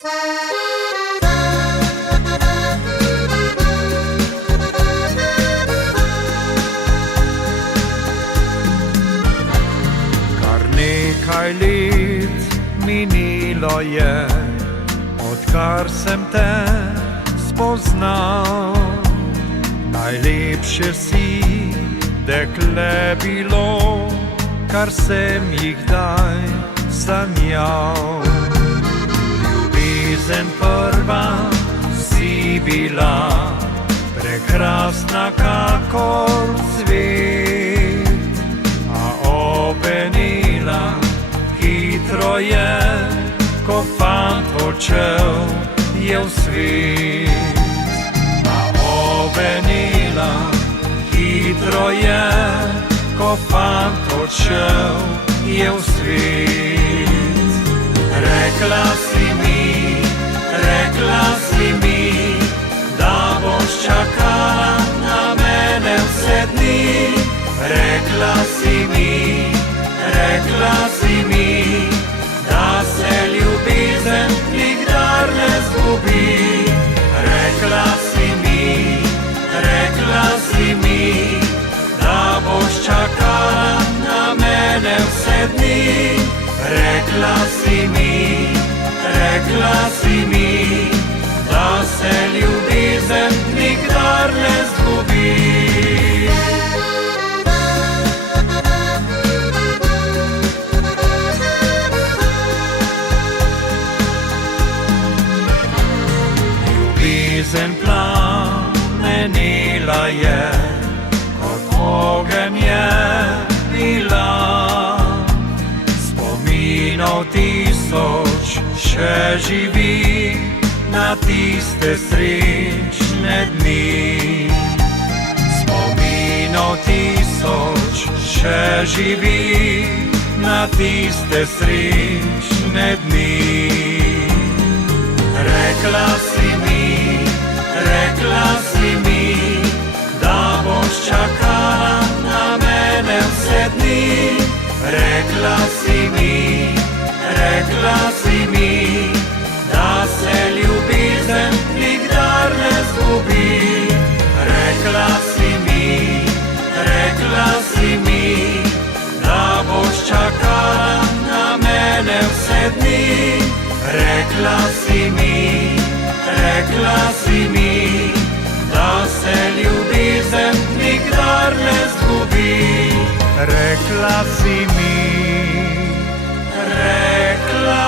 Kar nekaj let minilo je, odkar sem te spoznal. Najlepše si, dekle, bilo, kar sem jih kdaj sanjal. Ljubezen prva si bila, prekrasna kakor cvet, a ovenila hitro je, ko fant odšel je v svet. Ovenila hitro je, ko fant odšel je v svet. Rekla si mi, da boš čakala na mene vse dni. Rekla si mi, da se ljubezen nikdar ne zgubi. Rekla si mi, da boš čakala na mene vse dni. Rekla si mi, da se ljubezen nikdar ne zgubi. Ljubezen plamenila je, kot ogenj je bila. Spominov tisoč še živi na tiste srečne dni. Spominov tisoč še živi na tiste srečne dni. Rekla si mi, da boš čakala na mene vse dni. Rekla si mi, da se ljubezen nikdar ne zgubi. Rekla si mi, da boš čakala na mene vse dni. Rekla si mi, da se ljubezen nikdar ne zgubi. Rekla si mi, rekla